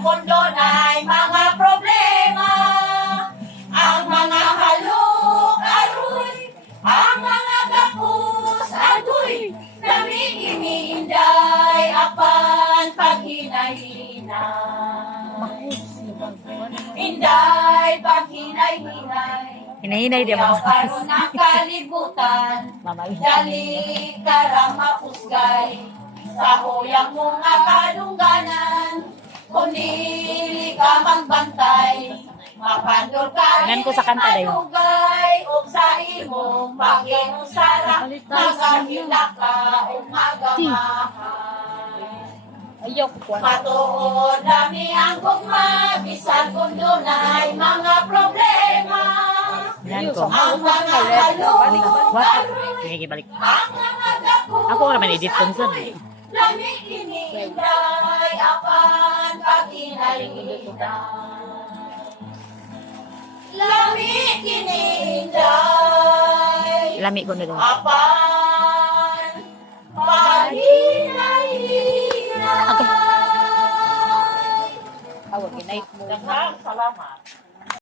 mundo na'y mga problema. Ang mga halok aroy, ang mga gapos adoy, namigimiinday apan paghinay-hinay. Inday paghinay-hinay. Hinahinay di Ikaw mo. karon ang kalibutan, dali karang mapusgay. Sa huyang mga kadungganan, kung dili ka magbantay, mapandor ka Tingnan ko sa kanta dayon. malugay, o sa imong pag-inusara, magahila ka o magamahay. Ayok ko. Matuod dami ang gugma, bisan kung dunay mga problema. Tingnan ko. Ang mga halong What? Sige, balik. ang mga dako Ako naman edit kung saan. lamig ininday, apan pag-inay-inay. Lamig ininday, Lami ko na doon. apan pag-inay-inay. Awag, ginay mo. Daghang salamat.